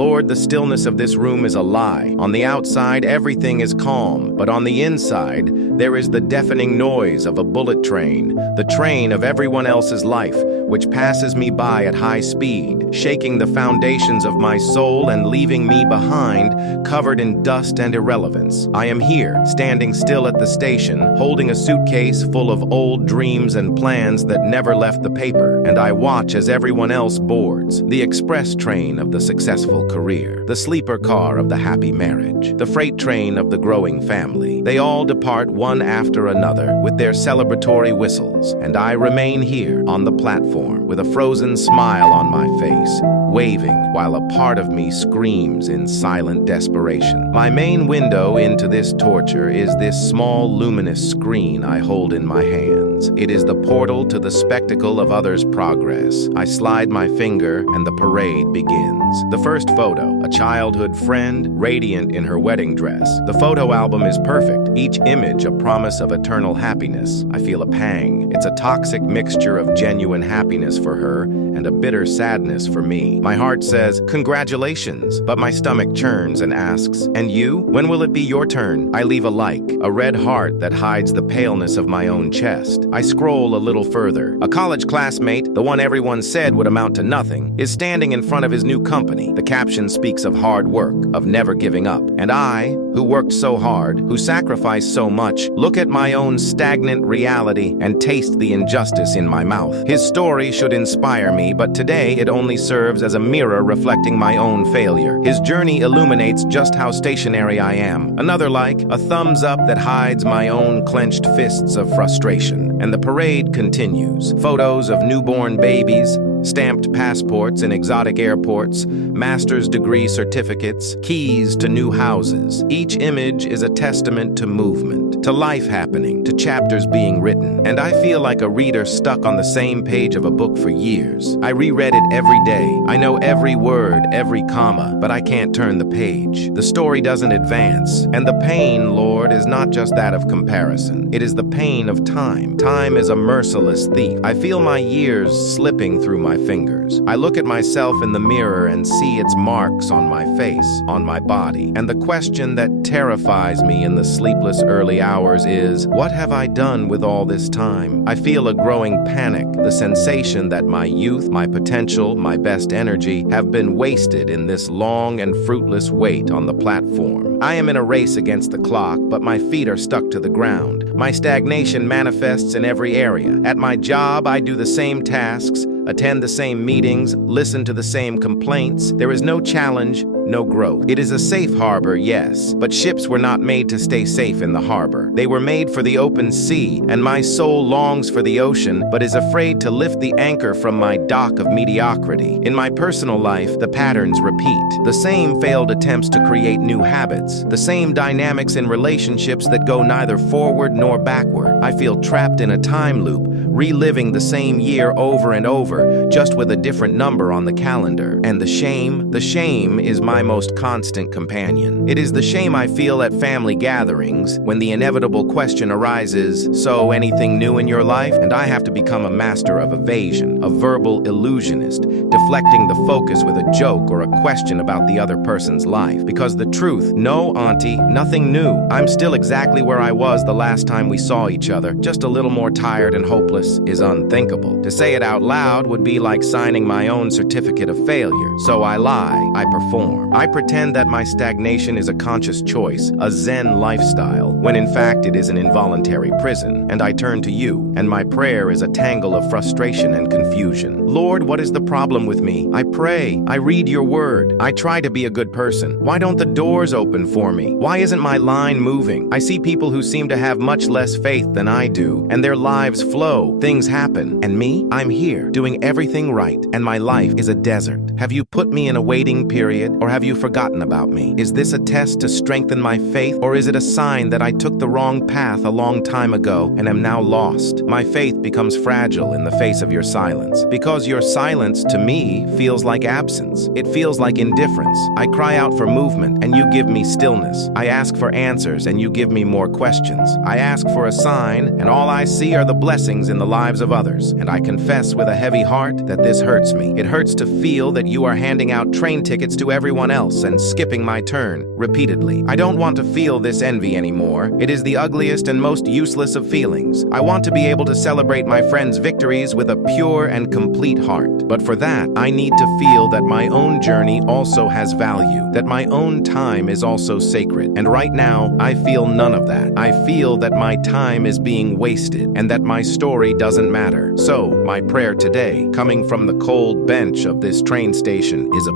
Lord, the stillness of this room is a lie. On the outside, everything is calm, but on the inside, there is the deafening noise of a bullet train, the train of everyone else's life, which passes me by at high speed, shaking the foundations of my soul and leaving me behind, covered in dust and irrelevance. I am here, standing still at the station, holding a suitcase full of old dreams and plans that never left the paper, and I watch as everyone else boards. The express train of the successful career, the sleeper car of the happy marriage, the freight train of the growing family. They all depart one after another with their celebratory whistles, and I remain here on the platform with a frozen smile on my face, waving while a part of me screams in silent desperation. My main window into this torture is this small luminous screen I hold in my hands. It is the portal to the spectacle of others' progress. I slide my finger and the parade begins. The first photo, a childhood friend, radiant in her wedding dress. The photo album is perfect, each image a promise of eternal happiness. I feel a pang. It's a toxic mixture of genuine happiness for her and a bitter sadness for me. My heart says, "Congratulations," but my stomach churns and asks, "And you? When will it be your turn?" I leave a like, a red heart that hides the paleness of my own chest. I scroll a little further. A college classmate, the one everyone said would amount to nothing, is standing in front of his new company. The caption speaks of hard work, of never giving up. And I, who worked so hard, who sacrificed so much, look at my own stagnant reality and taste the injustice in my mouth. His story should inspire me, but today it only serves as a mirror reflecting my own failure. His journey illuminates just how stationary I am. Another like, a thumbs up that hides my own clenched fists of frustration. And the parade continues. Photos of newborn babies, stamped passports in exotic airports, master's degree certificates, keys to new houses. Each image is a testament to movement, to life happening, to chapters being written. And I feel like a reader stuck on the same page of a book for years. I reread it every day. I know every word, every comma, but I can't turn the page. The story doesn't advance. And the pain, Lord, is not just that of comparison. It is the pain of time. Time is a merciless thief. I feel my years slipping through my fingers. I look at myself in the mirror and see its marks on my face, on my body. And the question that terrifies me in the sleepless early hours is, what have I done with all this time? I feel a growing panic, the sensation that my youth, my potential, my best energy have been wasted in this long and fruitless wait on the platform. I am in a race against the clock, but my feet are stuck to the ground. My stagnation manifests in every area. At my job, I do the same tasks, attend the same meetings, listen to the same complaints. There is no challenge, no growth. It is a safe harbor, yes, but ships were not made to stay safe in the harbor. They were made for the open sea, and my soul longs for the ocean, but is afraid to lift the anchor from my dock of mediocrity. In my personal life, the patterns repeat. The same failed attempts to create new habits. The same dynamics in relationships that go neither forward nor backward. I feel trapped in a time loop, reliving the same year over and over, just with a different number on the calendar. And the shame is my most constant companion. It is the shame I feel at family gatherings when the inevitable question arises, "So anything new in your life?" And I have to become a master of evasion, a verbal illusionist, deflecting the focus with a joke or a question about the other person's life. Because the truth, no, auntie, nothing new. I'm still exactly where I was the last time we saw each other, just a little more tired and hopeless, is unthinkable. To say it out loud would be like signing my own certificate of failure. So I lie, I perform. I pretend that my stagnation is a conscious choice, a Zen lifestyle, when in fact it is an involuntary prison. And I turn to you, and my prayer is a tangle of frustration and confusion. Lord, what is the problem with me? I pray, I read your word, I try to be a good person. Why don't the doors open for me? Why isn't my line moving? I see people who seem to have much less faith than I do, and their lives flow, things happen. And me? I'm here, doing everything right, and my life is a desert. Have you put me in a waiting period, or have you forgotten about me? Is this a test to strengthen my faith, or is it a sign that I took the wrong path a long time ago and am now lost? My faith becomes fragile in the face of your silence, because your silence to me feels like absence. It feels like indifference. I cry out for movement, and you give me stillness. I ask for answers, and you give me more questions. I ask for a sign, and all I see are the blessings in the lives of others. And I confess with a heavy heart that this hurts me. It hurts to feel that you are handing out train tickets to everyone everyone else and skipping my turn repeatedly. I don't want to feel this envy anymore. It is the ugliest and most useless of feelings. I want to be able to celebrate my friends' victories with a pure and complete heart. But for that, I need to feel that my own journey also has value, that my own time is also sacred. And right now, I feel none of that. I feel that my time is being wasted and that my story doesn't matter. So, my prayer today, coming from the cold bench of this train station, is a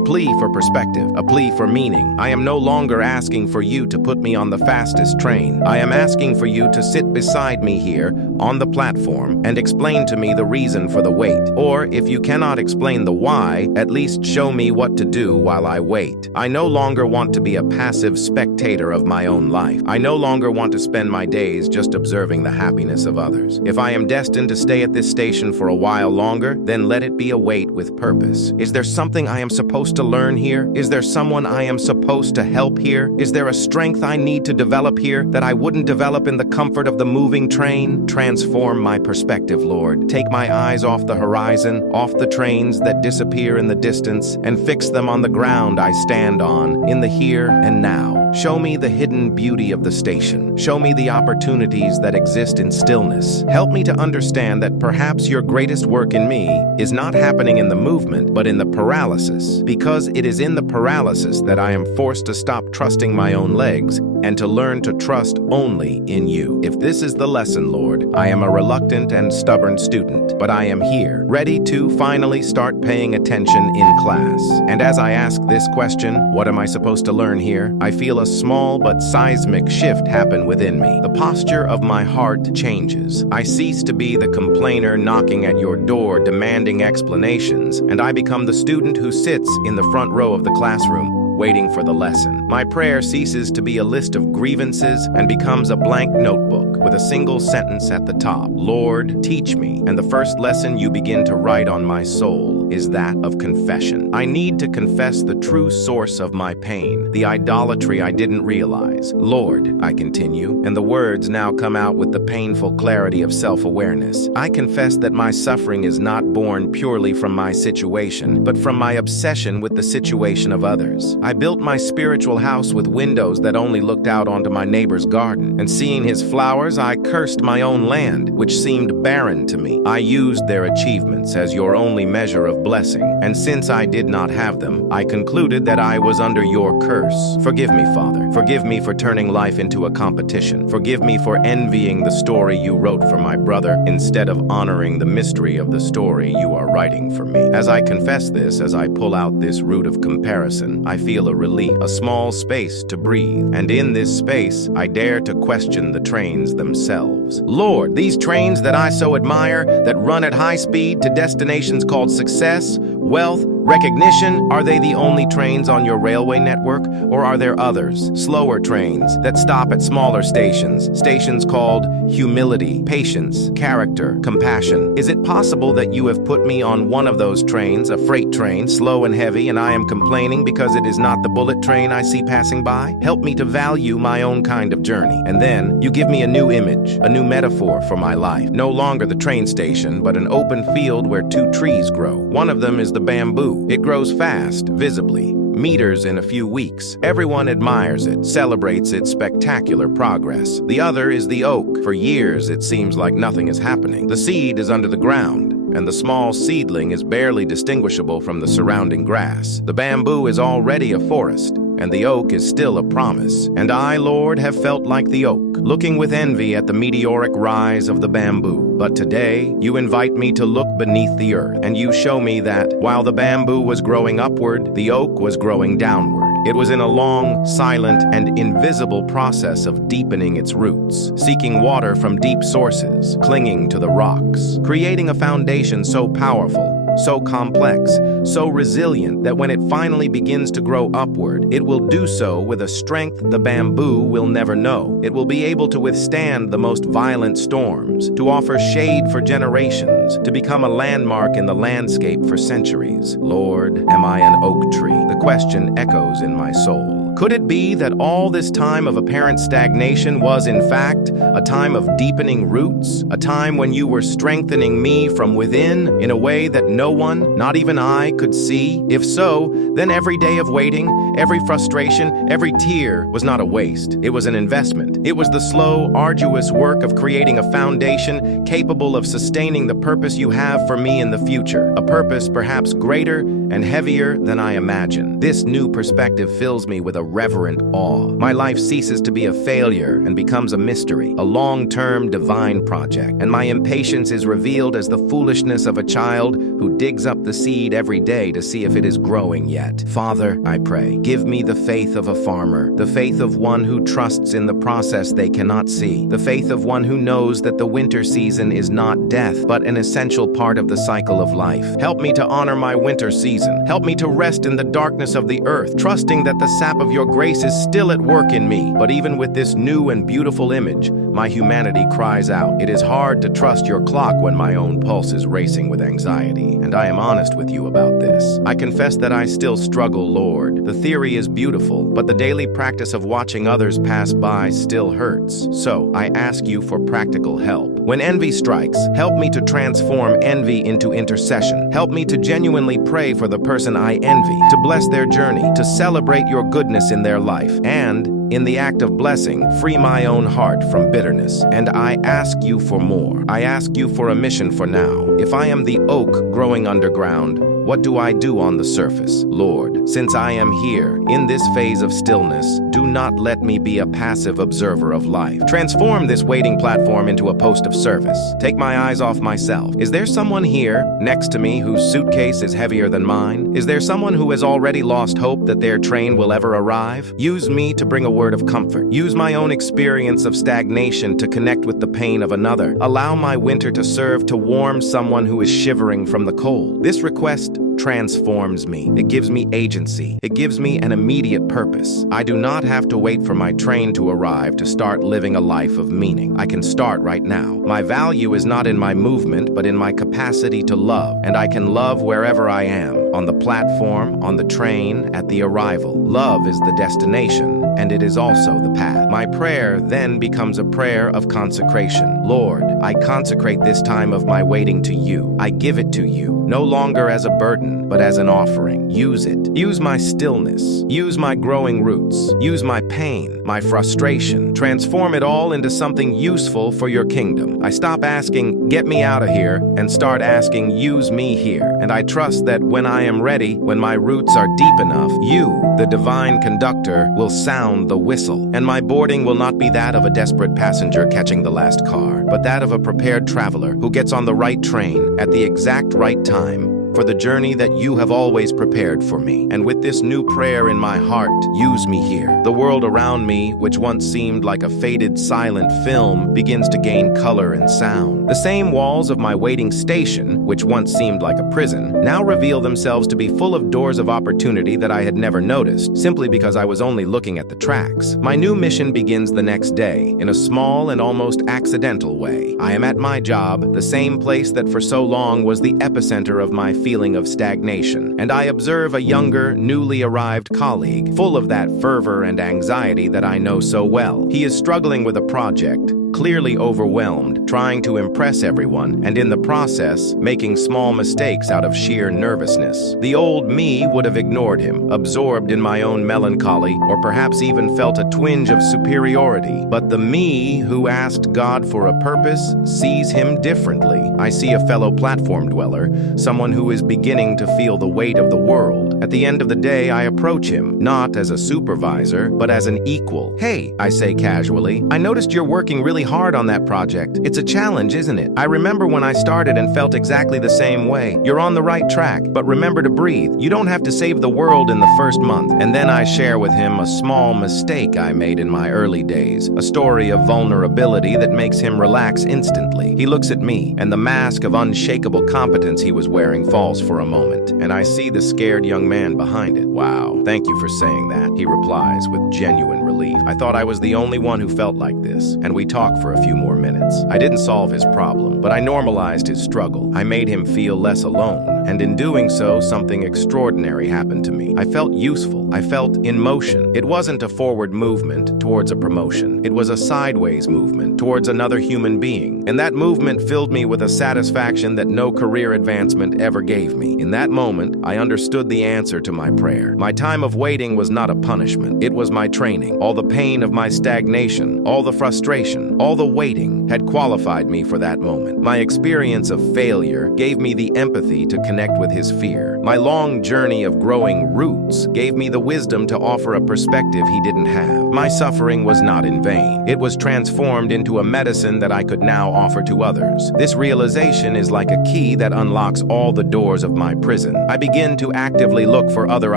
plea for perspective, a plea for meaning. I am no longer asking for you to put me on the fastest train. I am asking for you to sit beside me here on the platform and explain to me the reason for the wait. Or if you cannot explain the why, at least show me what to do while I wait. I no longer want to be a passive spectator of my own life. I no longer want to spend my days just observing the happiness of others. If I am destined to stay at this station for a while longer, then let it be a wait with purpose. Is there something I am supposed to learn here? Is there someone I am supposed to help here? Is there a strength I need to develop here that I wouldn't develop in the comfort of the moving train? Transform my perspective, Lord. Take my eyes off the horizon, off the trains that disappear in the distance, and fix them on the ground I stand on, in the here and now. Show me the hidden beauty of the station. Show me the opportunities that exist in stillness. Help me to understand that perhaps your greatest work in me is not happening in the movement, but in the paralysis. Because it is in the paralysis that I am forced to stop trusting my own legs and to learn to trust only in you. If this is the lesson, Lord, I am a reluctant and stubborn student, but I am here, ready to finally start paying attention in class. And as I ask this question, what am I supposed to learn here? I feel a small but seismic shift happen within me. The posture of my heart changes. I cease to be the complainer knocking at your door demanding explanations, and I become the student who sits in the front row of the classroom, waiting for the lesson. My prayer ceases to be a list of grievances and becomes a blank notebook with a single sentence at the top. Lord, teach me. And the first lesson you begin to write on my soul is that of confession. I need to confess the true source of my pain, the idolatry I didn't realize. Lord, I continue, and the words now come out with the painful clarity of self-awareness. I confess that my suffering is not born purely from my situation, but from my obsession with the situation of others. I built my spiritual house with windows that only looked out onto my neighbor's garden, and seeing his flowers, I cursed my own land, which seemed barren to me. I used their achievements as your only measure of blessing, and since I did not have them, I concluded that I was under your curse. Forgive me, Father. Forgive me for turning life into a competition. Forgive me for envying the story you wrote for my brother instead of honoring the mystery of the story you are writing for me. As I confess this, as I pull out this root of comparison, I feel a relief, a small space to breathe, and in this space, I dare to question the trains themselves. Lord, these trains that I so admire, that run at high speed to destinations called success, wealth, recognition, are they the only trains on your railway network, or are there others, slower trains that stop at smaller stations, stations called humility, patience, character, compassion? Is it possible that you have put me on one of those trains, a freight train, slow and heavy, and I am complaining because it is not the bullet train I see passing by? Help me to value my own kind of journey. And then you give me a new image, a new metaphor for my life. No longer the train station, but an open field where two trees grow. One of them is the bamboo. It grows fast, visibly, meters in a few weeks. Everyone admires it, celebrates its spectacular progress. The other is the oak. For years, it seems like nothing is happening. The seed is under the ground, and the small seedling is barely distinguishable from the surrounding grass. The bamboo is already a forest, and the oak is still a promise. And I, Lord, have felt like the oak, looking with envy at the meteoric rise of the bamboo. But today, you invite me to look beneath the earth, and you show me that, while the bamboo was growing upward, the oak was growing downward. It was in a long, silent, and invisible process of deepening its roots, seeking water from deep sources, clinging to the rocks, creating a foundation so powerful, so complex, so resilient that when it finally begins to grow upward, it will do so with a strength the bamboo will never know. It will be able to withstand the most violent storms, to offer shade for generations, to become a landmark in the landscape for centuries. Lord, am I an oak tree? The question echoes in my soul. Could it be that all this time of apparent stagnation was, in fact, a time of deepening roots? A time when you were strengthening me from within in a way that no one, not even I, could see? If so, then every day of waiting, every frustration, every tear was not a waste. It was an investment. It was the slow, arduous work of creating a foundation capable of sustaining the purpose you have for me in the future. A purpose perhaps greater and heavier than I imagine. This new perspective fills me with a reverent awe. My life ceases to be a failure and becomes a mystery, a long-term divine project, and my impatience is revealed as the foolishness of a child who digs up the seed every day to see if it is growing yet. Father, I pray, give me the faith of a farmer, the faith of one who trusts in the process they cannot see, the faith of one who knows that the winter season is not death, but an essential part of the cycle of life. Help me to honor my winter season. Help me to rest in the darkness of the earth, trusting that the sap of your grace is still at work in me. But even with this new and beautiful image, my humanity cries out. It is hard to trust your clock when my own pulse is racing with anxiety, and I am honest with you about this. I confess that I still struggle, Lord. The theory is beautiful, but the daily practice of watching others pass by still hurts. So, I ask you for practical help. When envy strikes, help me to transform envy into intercession. Help me to genuinely pray for the person I envy, to bless their journey, to celebrate your goodness in their life, and in the act of blessing, free my own heart from bitterness. And I ask you for more. I ask you for a mission for now. If I am the oak growing underground, what do I do on the surface? Lord, since I am here, in this phase of stillness, do not let me be a passive observer of life. Transform this waiting platform into a post of service. Take my eyes off myself. Is there someone here, next to me, whose suitcase is heavier than mine? Is there someone who has already lost hope that their train will ever arrive? Use me to bring a word of comfort. Use my own experience of stagnation to connect with the pain of another. Allow my winter to serve to warm someone who is shivering from the cold. This request transforms me. It gives me agency. It gives me an immediate purpose. I do not have to wait for my train to arrive to start living a life of meaning. I can start right now. My value is not in my movement, but in my capacity to love, and I can love wherever I am, on the platform, on the train, at the arrival. Love is the destination, and it is also the path. My prayer then becomes a prayer of consecration. Lord, I consecrate this time of my waiting to you. I give it to you, no longer as a burden, but as an offering. Use it. Use my stillness. Use my growing roots. Use my pain, my frustration. Transform it all into something useful for your kingdom. I stop asking, get me out of here, and start asking, use me here. And I trust that when I am ready, when my roots are deep enough, you, the divine conductor, will sound the whistle. And my boarding will not be that of a desperate passenger catching the last car, but that of a prepared traveler who gets on the right train at the exact right time for the journey that you have always prepared for me. And with this new prayer in my heart, use me here. The world around me, which once seemed like a faded silent film, begins to gain color and sound. The same walls of my waiting station, which once seemed like a prison, now reveal themselves to be full of doors of opportunity that I had never noticed, simply because I was only looking at the tracks. My new mission begins the next day, in a small and almost accidental way. I am at my job, the same place that for so long was the epicenter of my feeling of stagnation, and I observe a younger, newly arrived colleague, full of that fervor and anxiety that I know so well. He is struggling with a project, clearly overwhelmed, trying to impress everyone, and in the process, making small mistakes out of sheer nervousness. The old me would have ignored him, absorbed in my own melancholy, or perhaps even felt a twinge of superiority. But the me who asked God for a purpose sees him differently. I see a fellow platform dweller, someone who is beginning to feel the weight of the world. At the end of the day, I approach him, not as a supervisor, but as an equal. Hey, I say casually, I noticed you're working really hard on that project. It's a challenge, isn't it? I remember when I started and felt exactly the same way. You're on the right track, but remember to breathe. You don't have to save the world in the first month. And then I share with him a small mistake I made in my early days, a story of vulnerability that makes him relax instantly. He looks at me, and the mask of unshakable competence he was wearing falls for a moment, and I see the scared young man behind it. Wow, thank you for saying that, he replies with genuine relief. I thought I was the only one who felt like this, and we talk for a few more minutes. I didn't solve his problem, but I normalized his struggle. I made him feel less alone, and in doing so, something extraordinary happened to me. I felt useful. stable. I felt in motion. It wasn't a forward movement towards a promotion. It was a sideways movement towards another human being. And that movement filled me with a satisfaction that no career advancement ever gave me. In that moment, I understood the answer to my prayer. My time of waiting was not a punishment. It was my training. All the pain of my stagnation, all the frustration, all the waiting had qualified me for that moment. My experience of failure gave me the empathy to connect with his fear. My long journey of growing roots gave me the wisdom to offer a perspective he didn't have. My suffering was not in vain. It was transformed into a medicine that I could now offer to others. This realization is like a key that unlocks all the doors of my prison. I begin to actively look for other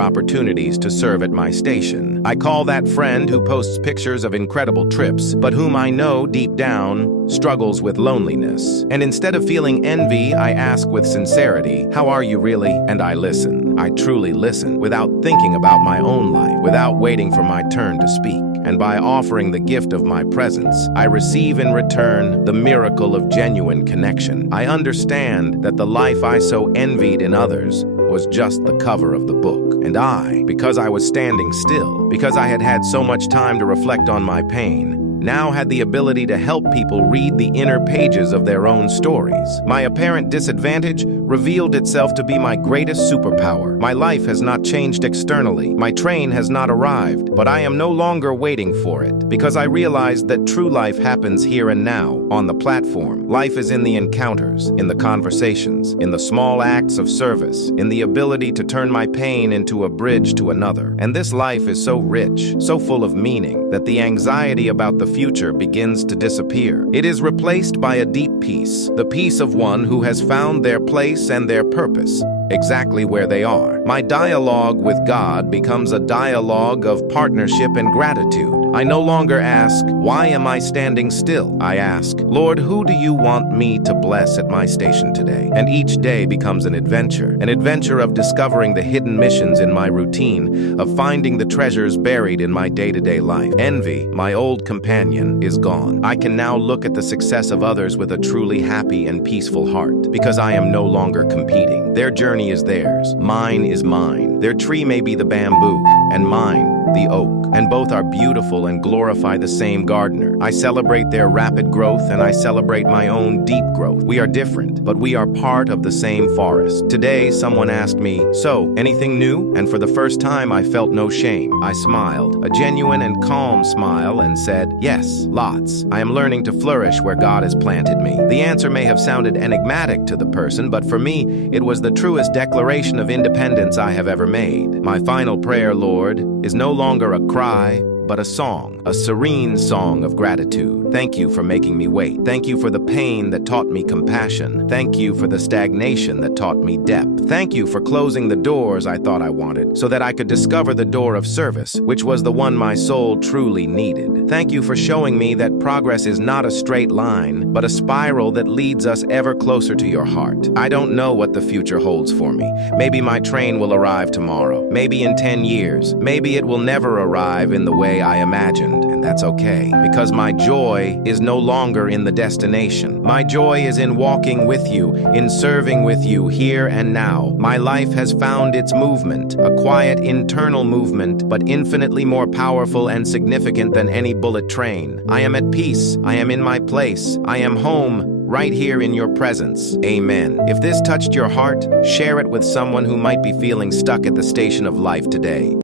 opportunities to serve at my station. I call that friend who posts pictures of incredible trips, but whom I know deep down struggles with loneliness. And instead of feeling envy, I ask with sincerity, "How are you really?" And I listen. I truly listen, without thinking about my own life, without waiting for my turn to speak. And by offering the gift of my presence, I receive in return the miracle of genuine connection. I understand that the life I so envied in others was just the cover of the book. And I, because I was standing still, because I had had so much time to reflect on my pain, now had the ability to help people read the inner pages of their own stories. My apparent disadvantage revealed itself to be my greatest superpower. My life has not changed externally. My train has not arrived, but I am no longer waiting for it, because I realized that true life happens here and now, on the platform. Life is in the encounters, in the conversations, in the small acts of service, in the ability to turn my pain into a bridge to another. And this life is so rich, so full of meaning, that the anxiety about the future begins to disappear. It is replaced by a deep peace, the peace of one who has found their place and their purpose, exactly where they are. My dialogue with God becomes a dialogue of partnership and gratitude. I no longer ask, "Why am I standing still?" I ask, "Lord, who do you want me to bless at my station today?" And each day becomes an adventure of discovering the hidden missions in my routine, of finding the treasures buried in my day-to-day life. Envy, my old companion, is gone. I can now look at the success of others with a truly happy and peaceful heart, because I am no longer competing. Their journey is theirs, mine is mine. Their tree may be the bamboo, and mine the oak, and both are beautiful and glorify the same gardener. I celebrate their rapid growth, and I celebrate my own deep growth. We are different, but we are part of the same forest. Today, someone asked me, "So, anything new?" And for the first time, I felt no shame. I smiled, a genuine and calm smile, and said, "Yes, lots. I am learning to flourish where God has planted me." The answer may have sounded enigmatic to the person, but for me, it was the truest declaration of independence I have ever made. My final prayer, Lord, is no longer a cry, but a song, a serene song of gratitude. Thank you for making me wait. Thank you for the pain that taught me compassion. Thank you for the stagnation that taught me depth. Thank you for closing the doors I thought I wanted, so that I could discover the door of service, which was the one my soul truly needed. Thank you for showing me that progress is not a straight line, but a spiral that leads us ever closer to your heart. I don't know what the future holds for me. Maybe my train will arrive tomorrow. Maybe in 10 years. Maybe it will never arrive in the way I imagined, and that's okay, because my joy is no longer in the destination. My joy is in walking with you, in serving with you here and now. My life has found its movement, a quiet internal movement, but infinitely more powerful and significant than any bullet train. I am at peace. I am in my place. I am home, right here in your presence. Amen. If this touched your heart, share it with someone who might be feeling stuck at the station of life today.